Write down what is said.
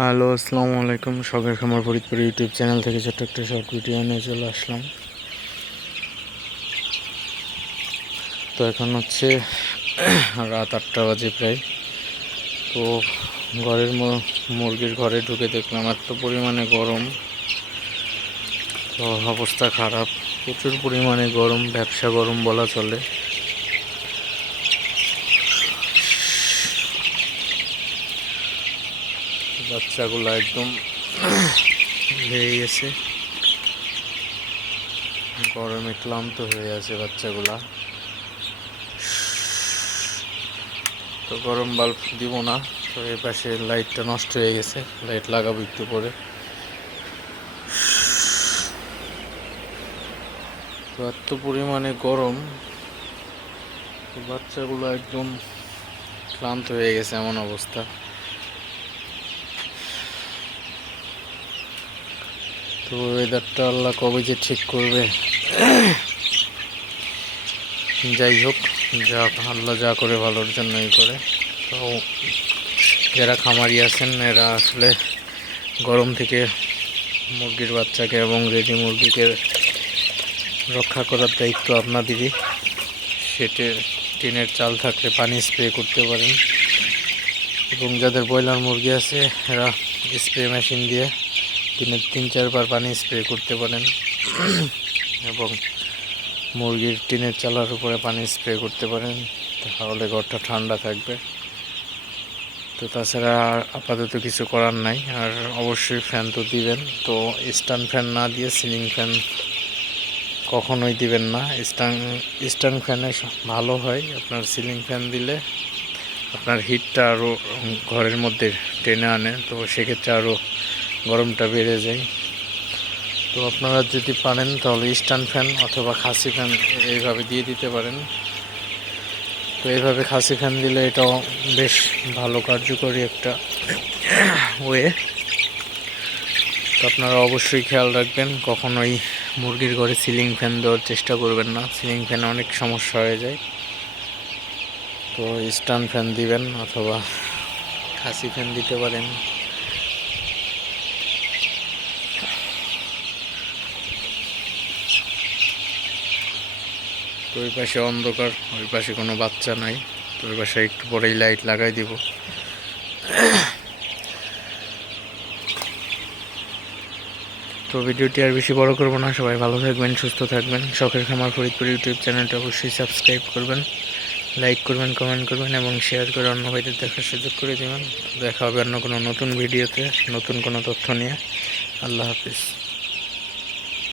Hello, আসসালামু আলাইকুম। শখের খামার ফরিদপুর ইউটিউব চ্যানেল থেকে ছোট্ট একটা শর্ট ভিডিও নিয়ে চলে আসলাম। তো এখন হচ্ছে রাত আটটা বাজে প্রায়। তো ঘরের মুরগির ঘরে ঢুকে দেখলাম এত পরিমাণে গরম। তো অবস্থা খারাপ। প্রচুর পরিমাণে গরম, ব্যবসা গরম বলা চলে। বাচ্চাগুলো একদম হয়ে গেছে। গরমে ক্লান্ত হয়ে আছে বাচ্চাগুলা। তো গরম বাল্ব দিব না, তো এই পাশে লাইটটা নষ্ট হয়ে গেছে, লাইট লাগাবো একটু পরে। তো এত পরিমাণে গরম বাচ্চাগুলো একদম ক্লান্ত হয়ে গেছে এমন অবস্থা। তো ওয়েদারটা আল্লাহ কবে যে ঠিক করবে। যাই হোক, যা আল্লাহ যা করে ভালোর জন্যই করে। তো যারা খামারি আছেন, এরা আসলে গরম থেকে মুরগির বাচ্চাকে এবং রেডি মুরগিকে রক্ষা করার দায়িত্ব আপনাদেরই। সেটে টিনের চাল থাকলে পানি স্প্রে করতে পারেন। এবং যাদের ব্রয়লার মুরগি আছে, এরা স্প্রে মেশিন দিয়ে দিনে তিন চারবার পানি স্প্রে করতে পারেন। এবং মুরগির টিনের চালার উপরে পানি স্প্রে করতে পারেন, তাহলে ঘরটা ঠান্ডা থাকবে। তো তাছাড়া আর আপাতত কিছু করার নাই, আর অবশ্যই ফ্যান তো দিবেন। তো স্ট্যান্ড ফ্যান না দিয়ে সিলিং ফ্যান কখনোই দিবেন না। স্ট্যান্ড স্ট্যান্ড ফ্যানে ভালো হয়, আপনার সিলিং ফ্যান দিলে আপনার হিটটা আরও ঘরের মধ্যে টেনে আনে। তো সেক্ষেত্রে আরও গরমটা বেড়ে যায়। তো আপনারা যদি পারেন তাহলে স্ট্যান্ড ফ্যান অথবা খাসি ফ্যান এইভাবে দিয়ে দিতে পারেন। তো এইভাবে খাসি ফ্যান দিলে এটাও বেশ ভালো কার্যকরী একটা ওয়ে তো আপনারা অবশ্যই খেয়াল রাখবেন, কখনোই মুরগির ঘরে সিলিং ফ্যান দেওয়ার চেষ্টা করবেন না। সিলিং ফ্যানে অনেক সমস্যা হয়ে যায়। তো স্ট্যান্ড ফ্যান দিবেন অথবা খাসি ফ্যান দিতে পারেন। তো ওই পাশে অন্ধকার, ওই পাশে কোনো বাচ্চা নাই, তো ওই পাশে একটু পরেই লাইট লাগাই দিব। তো ভিডিওটি আর বেশি বড় করব না, সবাই ভালো থাকবেন, সুস্থ থাকবেন। শখের খামার ফরিদপুর ইউটিউব চ্যানেলটা অবশ্যই সাবস্ক্রাইব করবেন লাইক করবেন কমেন্ট করবেন এবং শেয়ার করে অন্য ভাইদের দেখার সুযোগ করে দেবেন। দেখা হবে অন্য কোনো নতুন ভিডিওতে, নতুন কোনো তথ্য নিয়ে। আল্লাহ হাফিজ।